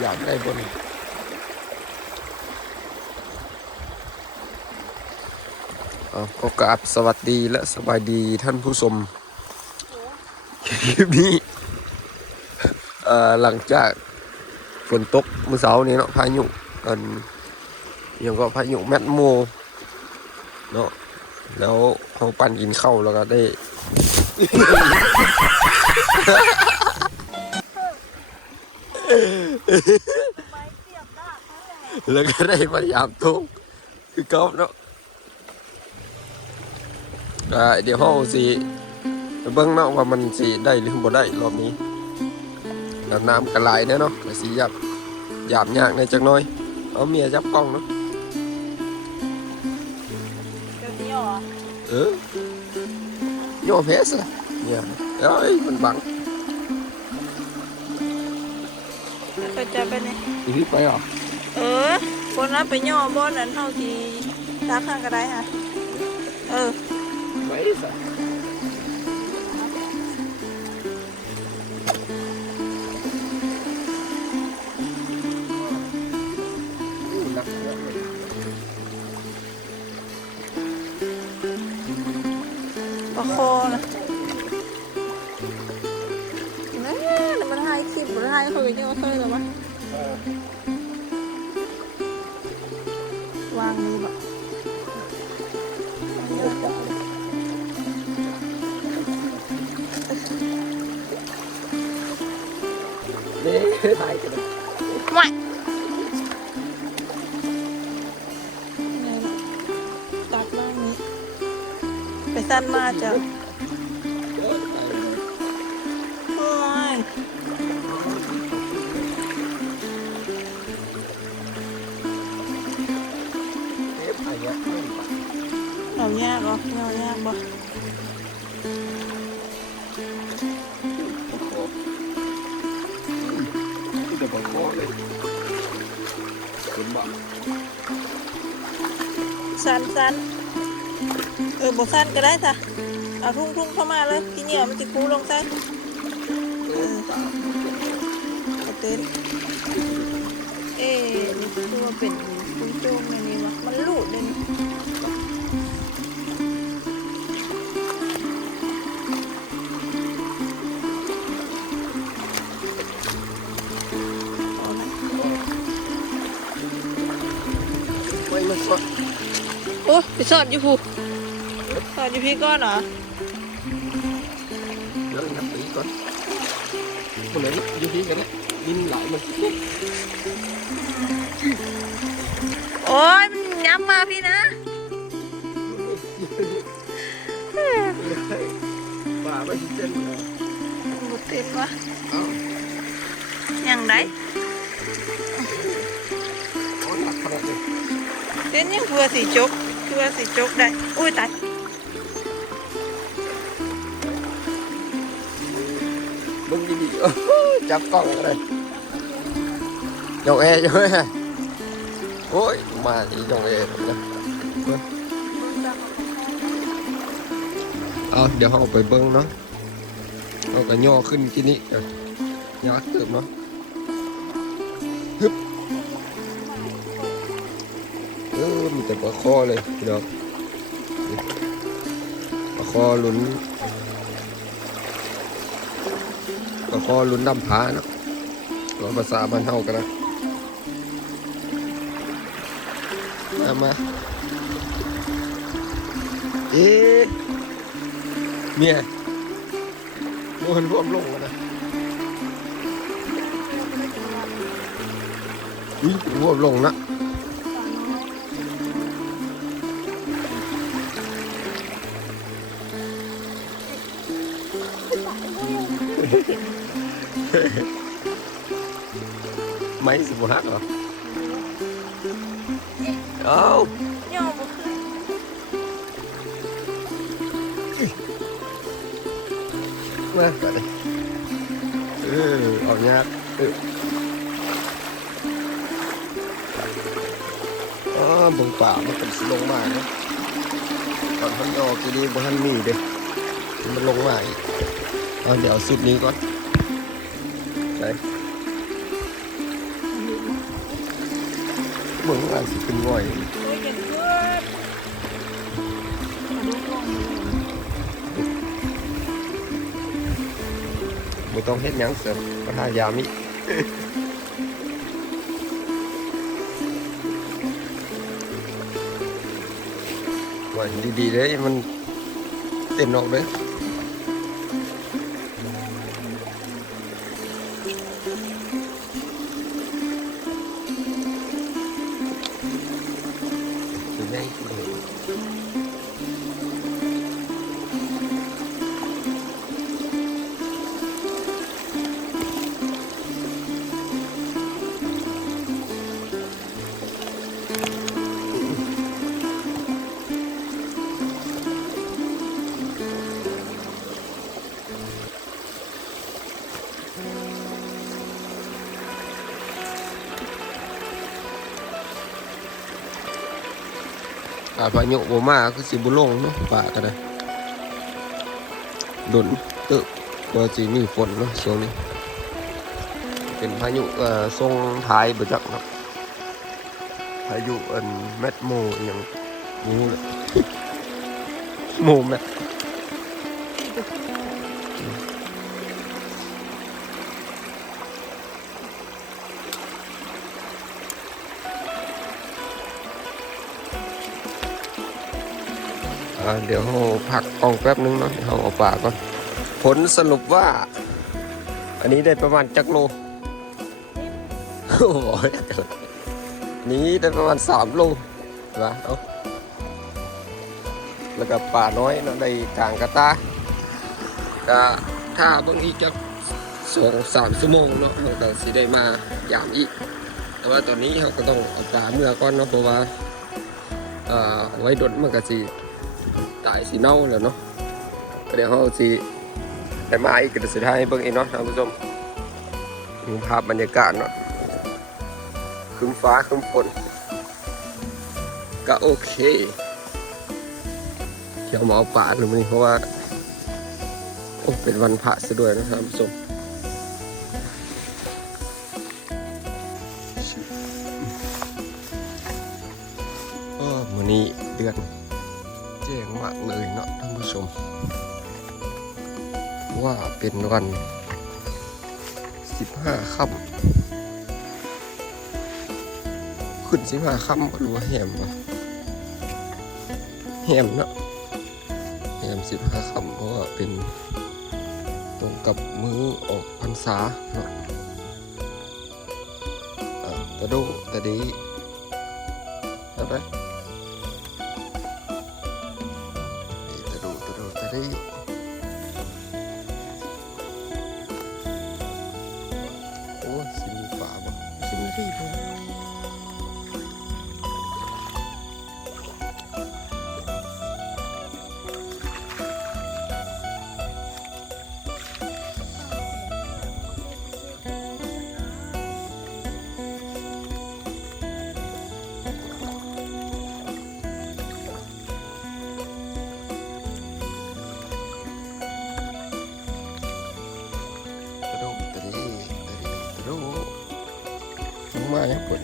อยากได้บนก็กราบสวัสดีและสบายดีท่านผู้ชมคลิปนี้หลังจากฝนตกเมื่อเช้านี้เนาะพายุยังก็พายุแมทโมเนาะแล้วเขาปั่นกินข้าวแล้วก็ได้ แล้วก็ได้พยายามทุกคือเขาเนาะเดี๋ยวห้องสีเบิ้งเนาะว่ามันสีได้หรือบ่ได้รอบนี้แล้วน้ำกระไหลเนาะก็สีหยาบยากในจักน้อยเอาเมียจับกล้องเนาะโยเพสอะเนี่ยเอ้ยมันบังไปจะไปไหนอีกไปหรอบนนั้นไปย่อบนนั้นเท่าที่ตักข้างก็ได้ค่ะไม่สิปลาโคนะนี่มันให้คลิปมันให้เคยนี่ว่าเคยหรือวะวางนี่บ่นี่ถ่ายกันไม่ตัดบ้างนี้ไปสั้นมาจ้ะโอ้ยเราแยกเหรอเราแยกบ่สั้นบ่สั้นก็ได้จ้ะเอาทุ่งเข้ามาเลยที่เหนียวมันจะคูลงใส่เอาเต้นนี่คือว่าเป็นกุ้งโจ้งในนี้วะมันลูดเลยนี่โอ้ไปสอดอยู่ผู้สอดอยู่พี่ก้อนเหรอเดี๋ยวนับปีก่อนคนไหนอยู่พี่กันนะดินไหลมันโอ้ยมันย้ำมาพี่นะป่าไม่เต็มเลยบุเต็มวะยังไงเต้นยังเพื่อสีจกได้อุ้ยตายมึงดีๆจับกล้องอะไรยองเอใช่ไหมโอ้ยมาอียองเอนะเดี๋ยวเราไปเบิ้งเนาะเราก็ย่อขึ้นที่นี้ยากเติมเนาะฮึบมีแต่ปลาคอเลยพี่น้องปลาคอลุ้นดำผาเนาะเราภาษาบ้านเฮากันนะมาเนี่ยมันร่วมลงแล้วนะร่วมลงนะไม่สิบหักเหรอเอาย่อบุขึ้นมาไปเลยออกยากบงป่ามันเป็นสิลงมาเนาะตอนท่านออกทีนี้บ่ท่านมีเด้มันลงมาอีกเดี๋ยวสุดนี้ก่อน ช่เบิ่งว่าสิขึ้นง่อย โอ้ยเย็นเกินมาดูกล้องเลย บ่ต้องเฮ็ดหยังเสริมก็ทายามิว่าดีๆเลยมันเต้นออกเลยสิได้พายุบ่มาคือสิบ่ลงเนาะป่าก็ได้ดนตึกว่าสิมีฝนเนาะช่วงนี้เป็นพายุทรงท้ายบ่จักเนาะพายุแมดโมอหยังงูเลยโมแมดเดี๋ยวเราพักกล้องแป๊บนึงเนาะเราเอาป่าก่อนผลสรุปว่า อันนี้ได้ประมาณจักโลโอ้โหนี้ได้ประมาณ3 โลนะเอาแล้วก็ป่าน้อยเนาะได้กลางกระตาก็ถ้าเบิ่งอีกจัก2-3 ชั่วโมงเนาะเราก็สิได้มายามอีกแต่ว่าตอนนี้เราก็ต้องเอาป่าเมื่อก่อนเนาะเพราะว่าไว้ดดมันก็สิตายสิเน่าแล้วเนาะเดี๋ยวเราสิได้มาอีกก็สุดท้ายเบิ่งอีกเนาะท่านผู้ชมดูภาพบรรยากาศเนาะครึ้มฟ้าครึ้มฝนก็โอเคเที่ยวมาเอาป่าหรือมันเพราะว่าโอ้เป็นวันพระซะด้วยนะท่านผู้ชมมื้อนี้เดือนแจ้งมากเลยเนาะท่านผู้ชมว่าเป็นวัน15 ค่ำขึ้น15 ค่ำก็รู้ว่าแหมวะแหมเนาะแหม15 ค่ำเพราะว่าเป็นตรงกับมื้อออกพรรษาเนาะตะโดตะดีเอาไปตะโดตะดีโอ้สิมีฝาบ่สิมีที่บ่มาอย่างคน